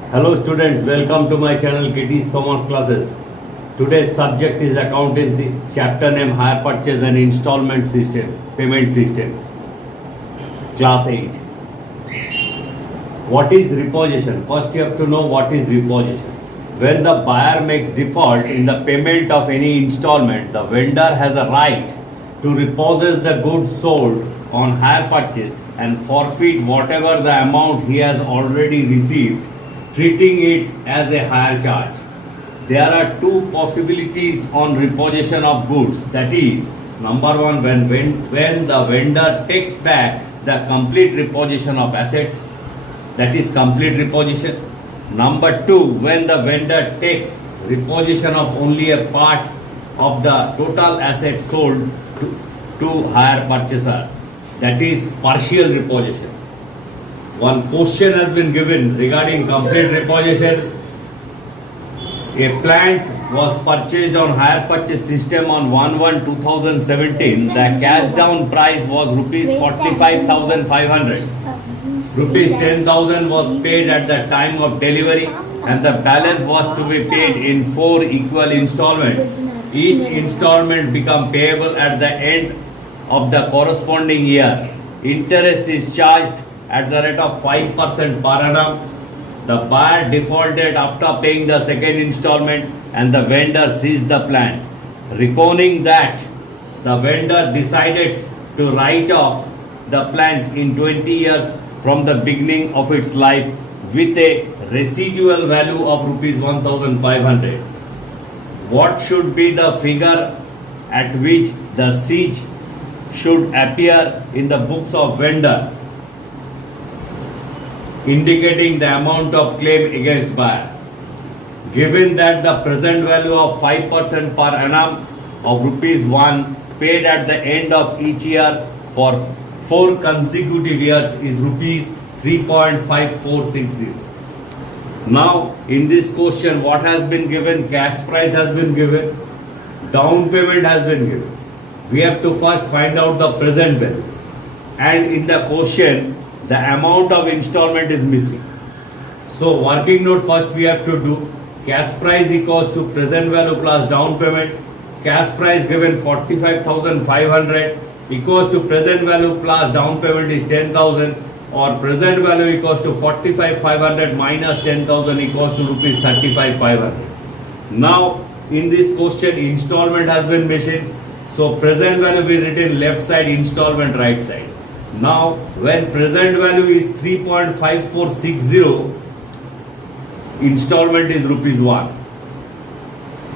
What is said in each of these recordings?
Hello students, welcome to my channel Kitty's Commerce Classes. Today's subject is accountancy, chapter name hire purchase and installment system, payment system. Class 8. What is repossession? First you have to know what is repossession. When the buyer makes default in the payment of any installment, the vendor has a right to repossess the goods sold on hire purchase and forfeit whatever the amount he has already received, treating it as a hire charge. There are two possibilities on repossession of goods. That is, number one, when the vendor takes back the complete repossession of assets, that is complete repossession. Number two, when the vendor takes repossession of only a part of the total asset sold to hire purchaser, that is partial repossession. One question has been given regarding complete repossession. A plant was purchased on hire purchase system on 1/1/2017. The cash down price was rupees 45,500. Rupees 10,000 was paid at the time of delivery and the balance was to be paid in 4 equal installments. Each installment become payable at the end of the corresponding year. Interest is charged at the rate of 5% per annum. The buyer defaulted after paying the second installment and the vendor seized the plant. Reckoning that the vendor decided to write off the plant in 20 years from the beginning of its life with a residual value of rupees 1,500. What should be the figure at which the siege should appear in the books of vendor, indicating the amount of claim against buyer? Given that the present value of 5% per annum of rupees 1 paid at the end of each year for 4 consecutive years is rupees 3.5460. Now in this question, what has been given? Cash price has been given, down payment has been given. We have to first find out the present value, and in the question the amount of installment is missing. So working note first we have to do. Cash price equals to present value plus down payment. Cash price given 45,500 equals to present value plus down payment is 10,000, or present value equals to 45,500 minus 10,000 equals to rupees 35,500. Now in this question installment has been missing, so present value we written left side, installment right side. Now when present value is 3.5460, installment is rupees 1.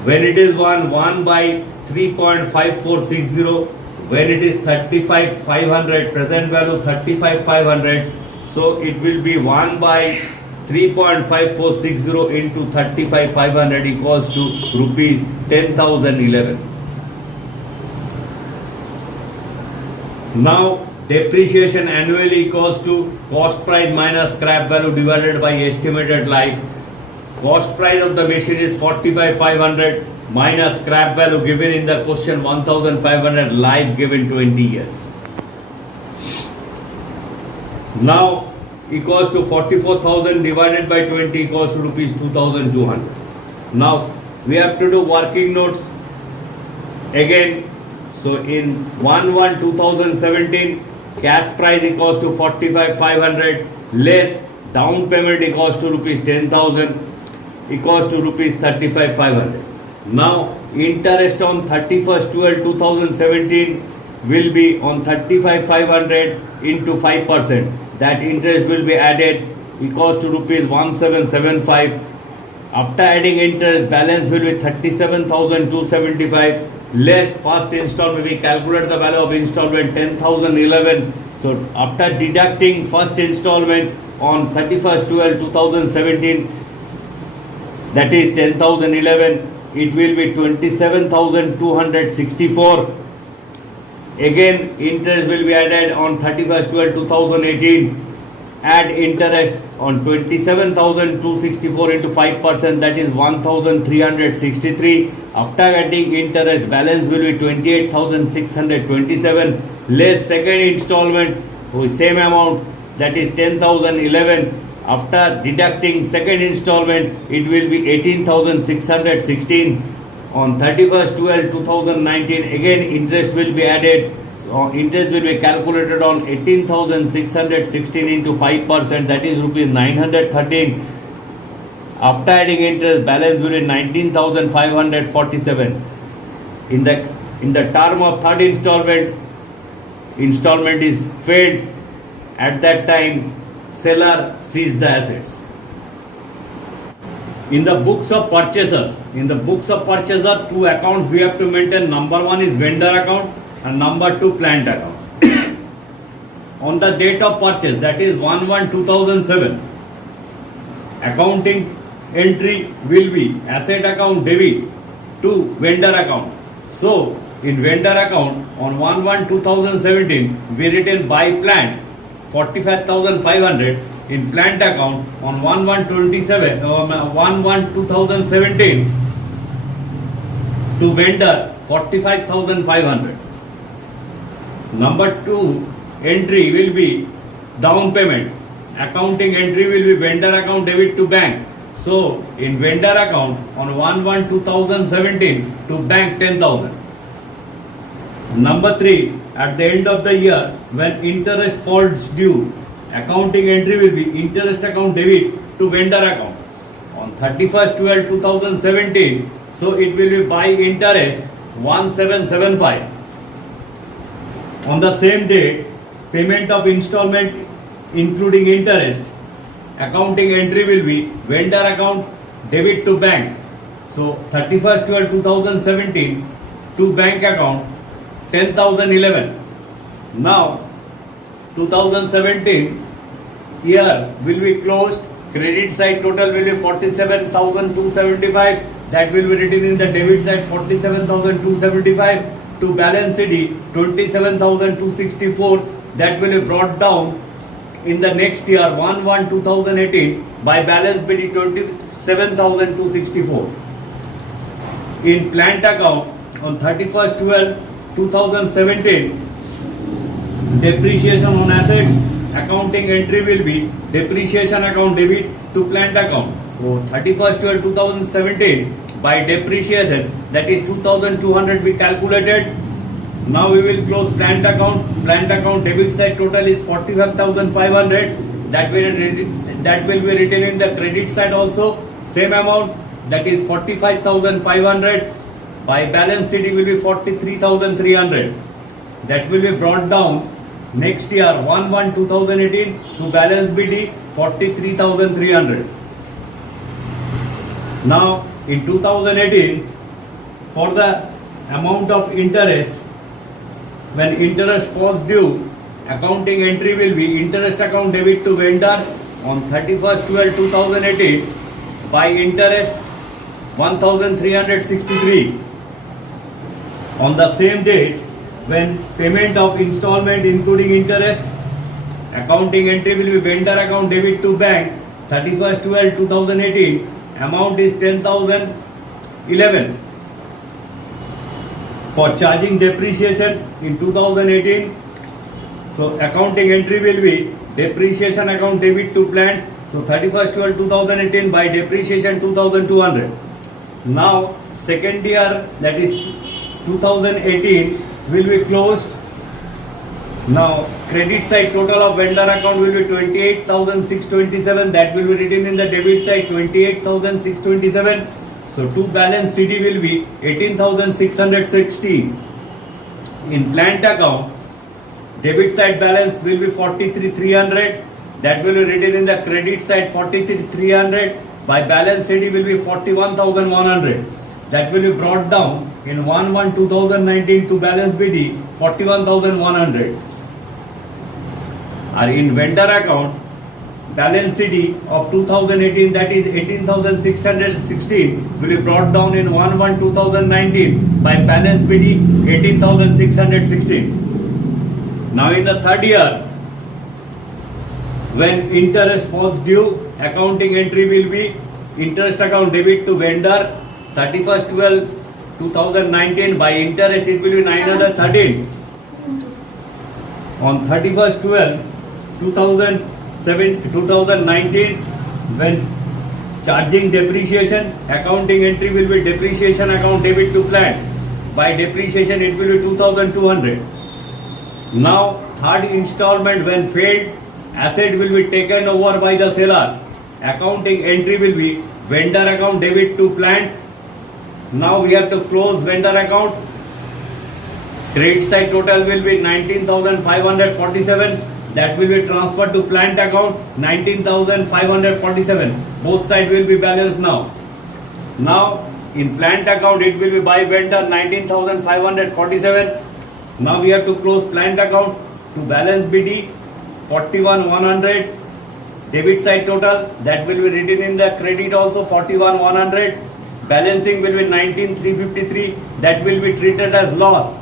When it is 1 by 3.5460, when it is 35,500, present value 35,500, so it will be 1 by 3.5460 into 35,500 equals to rupees 10,011. Now depreciation annually equals to cost price minus scrap value divided by estimated life. Cost price of the machine is 45,500 minus scrap value given in the question 1,500, life given 20 years. Now equals to 44,000 divided by 20 equals to rupees 2,200. Now we have to do working notes again. So in 1/1/2017, cash price equals to 45,500 less down payment equals to rupees 10,000 equals to rupees 35,500. Now interest on 31st/12/2017 will be on 35,500 into 5%. That interest will be added equals to rupees 1775. After adding interest, balance will be 37,275 less first installment. We calculate the value of installment 10,011. So after deducting first installment on 31st/12/2017, that is 10,011, it will be 27,264. Again interest will be added on 31st/12/2018. Add interest on 27,264 into 5%, that is 1,363. After adding interest, balance will be 28,627 less second installment, same amount, that is 10,011. After deducting second installment, it will be 18,616. On 31st 12 2019, again interest will be added. Interest will be calculated on 18,616 into 5%, that is rupees 913. After adding interest, balance will be 19,547. In the term of third installment is paid. At that time, seller sees the assets. In the books of purchaser, two accounts we have to maintain. Number one is vendor account and number two plant account. On the date of purchase, that is 1/1/2007, accounting entry will be asset account debit to vendor account. So in vendor account on 1/1/2017 we written buy plant 45,500. In plant account on 1/1/2017 to vendor 45,500. Number two entry will be down payment. Accounting entry will be vendor account debit to bank. So in vendor account on 1/1/2017 to bank 10,000. Number three, at the end of the year when interest falls due, accounting entry will be interest account debit to vendor account. On 31st 12 2017, so it will be by interest 1775. On the same date, payment of installment including interest, accounting entry will be vendor account debit to bank. So 31st 12 2017 to bank account 10,011. Now 2017 year will be closed. Credit side total will be 47,275. That will be written in the debit side 47,275. To balance CD 27,264. That will be brought down in the next year 1/1/2018 by balance BD 27,264. In plant account on 31st 12 2017, depreciation on assets, accounting entry will be depreciation account debit to plant account. So 31st 12 2017 by depreciation, that is 2,200 we calculated. Now we will close plant account. Plant account debit side total is 45,500. That will be written in the credit side also. Same amount, that is 45,500. By balance CD will be 43,300. That will be brought down next year 1/1/2018 to balance BD 43,300. Now in 2018, for the amount of interest, when interest falls due, accounting entry will be interest account debit to vendor on 31st 12 2018 by interest 1,363. On the same date, when payment of installment including interest, accounting entry will be vendor account debit to bank 31st 12 2018, amount is 10,011. For charging depreciation in 2018, so accounting entry will be depreciation account debit to plant, so 31st 12 2018 by depreciation 2,200. Now second year, that is 2018, will be closed. Now credit side total of vendor account will be 28,627. That will be written in the debit side 28,627. So to balance CD will be 18,616. In plant account, debit side balance will be 43,300. That will be written in the credit side 43,300. By balance CD will be 41,100. That will be brought down in 1/1/2019 to balance BD 41,100. Or in vendor account, balance CD of 2018, that is 18,616, will be brought down in 1/1/2019 by balance BD 18,616. Now in the third year, when interest falls due, accounting entry will be interest account debit to vendor 31st 12 2019 by interest it will be 913. On 31st 12 2019 2019, when charging depreciation, accounting entry will be depreciation account debit to plant. By depreciation it will be 2200. Now third installment, when failed, asset will be taken over by the seller. Accounting entry will be vendor account debit to plant. Now we have to close vendor account. Credit side total will be 19,547. That will be transferred to plant account 19,547. Both sides will be balanced now. Now in plant account it will be by vendor 19,547. Now we have to close plant account to balance BD 41,100. Debit side total, that will be written in the credit also 41,100. Balancing will be 19,353. That will be treated as loss.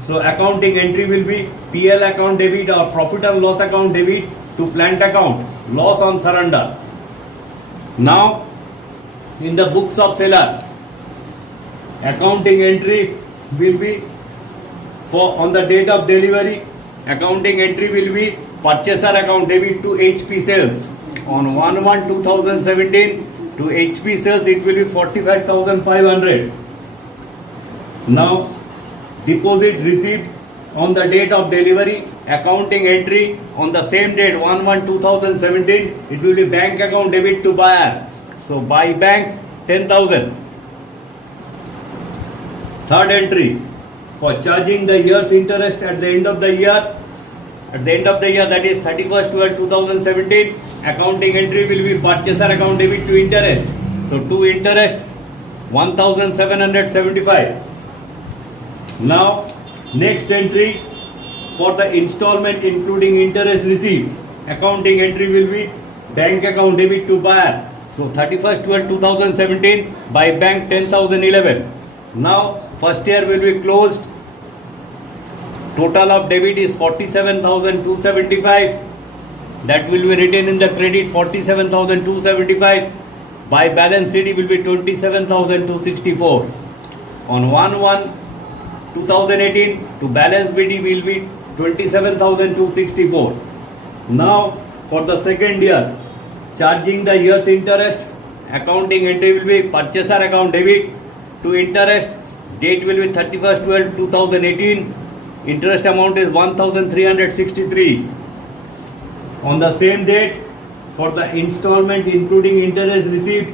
So accounting entry will be PL account debit or profit and loss account debit to plant account, loss on surrender. Now in the books of seller, accounting entry will be for on the date of delivery. Accounting entry will be purchaser account debit to HP sales. On 1/1/2017 to HP sales it will be 45,500. Now deposit received on the date of delivery, accounting entry on the same date 1/1/2017 it will be bank account debit to buyer. So by bank 10,000. Third entry, for charging the year's interest at the end of the year. At the end of the year, that is 31/12/2017, accounting entry will be purchaser account debit to interest. So to interest 1,775. Now next entry, for the installment including interest received, accounting entry will be bank account debit to buyer. So 31/12/2017 by bank 10,011. Now first year will be closed. Total of debit is 47,275. That will be written in the credit 47,275. By balance CD will be 27,264. On 1/1/2018 to balance BD will be 27,264. Now for the second year, charging the year's interest, accounting entry will be purchaser account debit to interest. Date will be 31/12/2018. Interest amount is 1,363. On the same date, for the installment including interest received,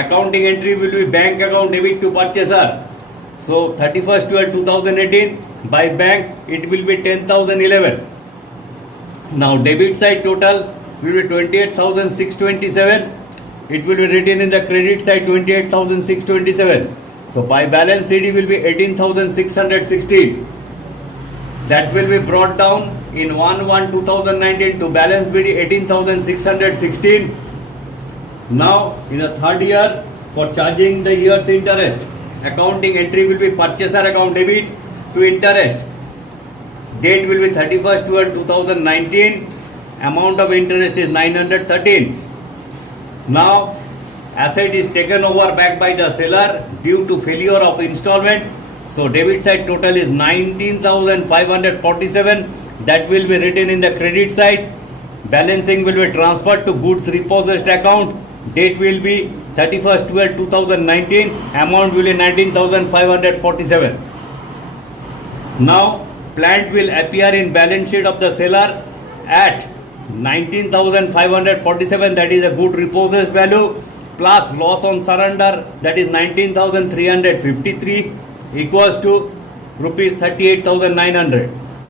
accounting entry will be bank account debit to purchaser. So 31/12/2018 by bank it will be 10,011. Now debit side total will be 28,627. It will be written in the credit side 28,627. So by balance CD will be 18,616. That will be brought down in 1/1/2019 to balance BD 18,616. Now in the third year, for charging the year's interest, accounting entry will be purchaser account debit to interest. Date will be 31/12/2019. Amount of interest is 913. Now asset is taken over back by the seller due to failure of installment. So debit side total is 19,547. That will be written in the credit side. Balancing will be transferred to goods repossessed account. Date will be 31/12/2019. Amount will be 19,547. Now plant will appear in balance sheet of the seller at 19,547. That is a good repossessed value plus loss on surrender, that is 19,353, equals to rupees 38,900.